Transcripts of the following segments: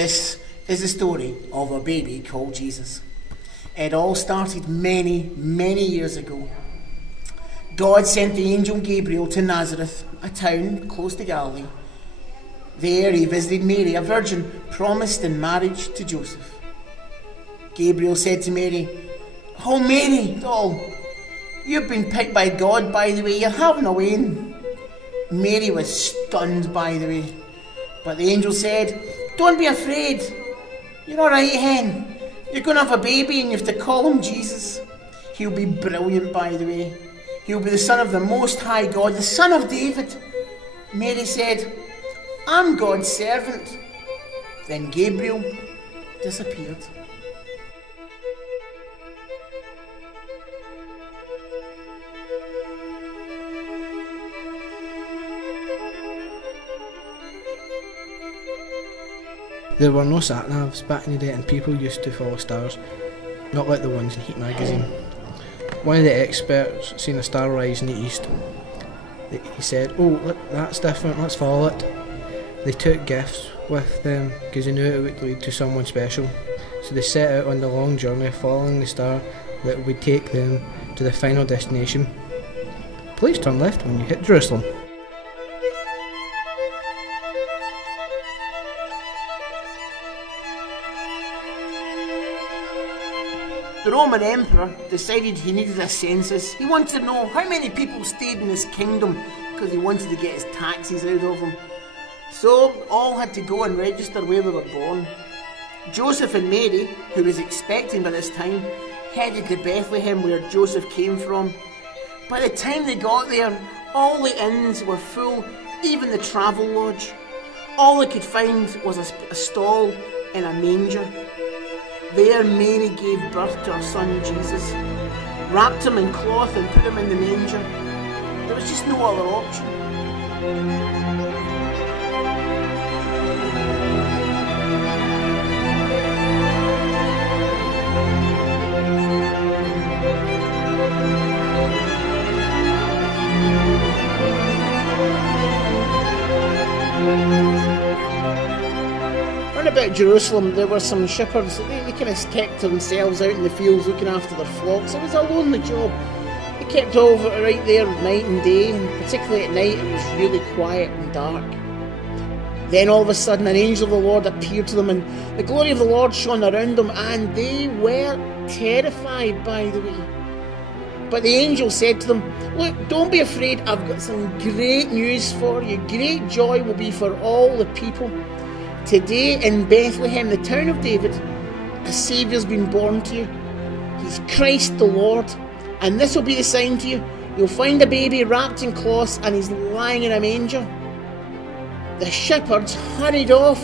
This is the story of a baby called Jesus. It all started many, many years ago. God sent the angel Gabriel to Nazareth, a town close to Galilee. There he visited Mary, a virgin promised in marriage to Joseph. Gabriel said to Mary, "Oh, Mary, doll, you've been picked by God, by the way. You're having a wean." Mary was stunned, by the way. But the angel said, "Don't be afraid. You're all right, hen. You're going to have a baby and you have to call him Jesus. He'll be brilliant, by the way. He'll be the son of the Most High God, the son of David." Mary said, "I'm God's servant." Then Gabriel disappeared. There were no sat-navs back in the day and people used to follow stars, not like the ones in Heat magazine. One of the experts seen a star rise in the east. He said, "Oh, look, that's different, let's follow it." They took gifts with them because they knew it would lead to someone special. So they set out on the long journey following the star that would take them to the final destination. Please turn left when you hit Jerusalem. The Roman emperor decided he needed a census. He wanted to know how many people stayed in his kingdom because he wanted to get his taxes out of them. So all had to go and register where they were born. Joseph and Mary, who was expecting by this time, headed to Bethlehem where Joseph came from. By the time they got there, all the inns were full, even the travel lodge. All they could find was a stall in a manger. There Mary gave birth to her son Jesus, wrapped him in cloth and put him in the manger. There was just no other option. About Jerusalem, there were some shepherds. They kind of kept themselves out in the fields looking after their flocks. It was a lonely job. They kept over right there night and day, and particularly at night it was really quiet and dark. Then all of a sudden an angel of the Lord appeared to them, and the glory of the Lord shone around them, and they were terrified, by the way. But the angel said to them, "Look, don't be afraid. I've got some great news for you. Great joy will be for all the people. Today in Bethlehem, the town of David, a Saviour's been born to you. He's Christ the Lord. And this will be the sign to you. You'll find a baby wrapped in cloths and he's lying in a manger." The shepherds hurried off.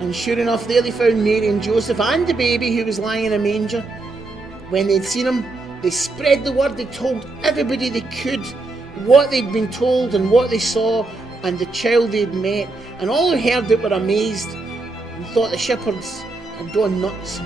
And sure enough, there they found Mary and Joseph and the baby who was lying in a manger. When they'd seen him, they spread the word. They told everybody they could what they'd been told and what they saw and the child they'd met. And all who heard it were amazed and thought the shepherds had gone nuts.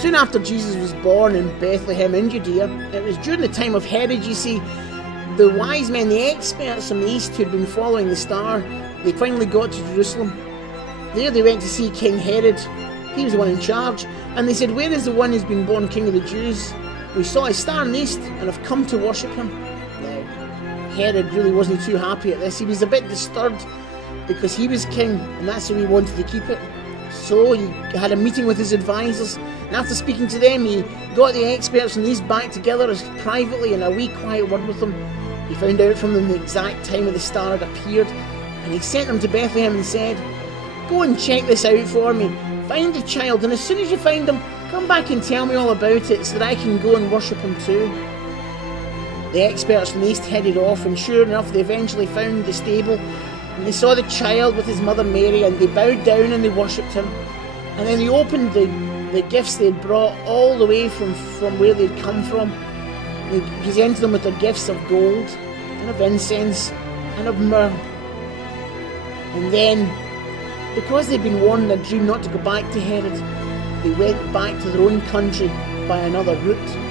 Soon after Jesus was born in Bethlehem in Judea, it was during the time of Herod, you see, the wise men, the experts from the east who had been following the star, they finally got to Jerusalem. There they went to see King Herod. He was the one in charge. And they said, "Where is the one who's been born King of the Jews? We saw his star in the east and have come to worship him." Now, Herod really wasn't too happy at this. He was a bit disturbed because he was king and that's how he wanted to keep it. So he had a meeting with his advisors, and after speaking to them, he got the experts from the east back together privately in a wee quiet word with them. He found out from them the exact time of the star had appeared, and he sent them to Bethlehem and said, "Go and check this out for me. Find the child, and as soon as you find him, come back and tell me all about it so that I can go and worship him too." The experts from the east headed off, and sure enough, they eventually found the stable, and they saw the child with his mother Mary, and they bowed down and they worshipped him. And then they opened the the gifts they'd brought all the way from where they'd come from. They presented them with their gifts of gold and of incense and of myrrh. And then, because they'd been warned in a dream not to go back to Herod, they went back to their own country by another route.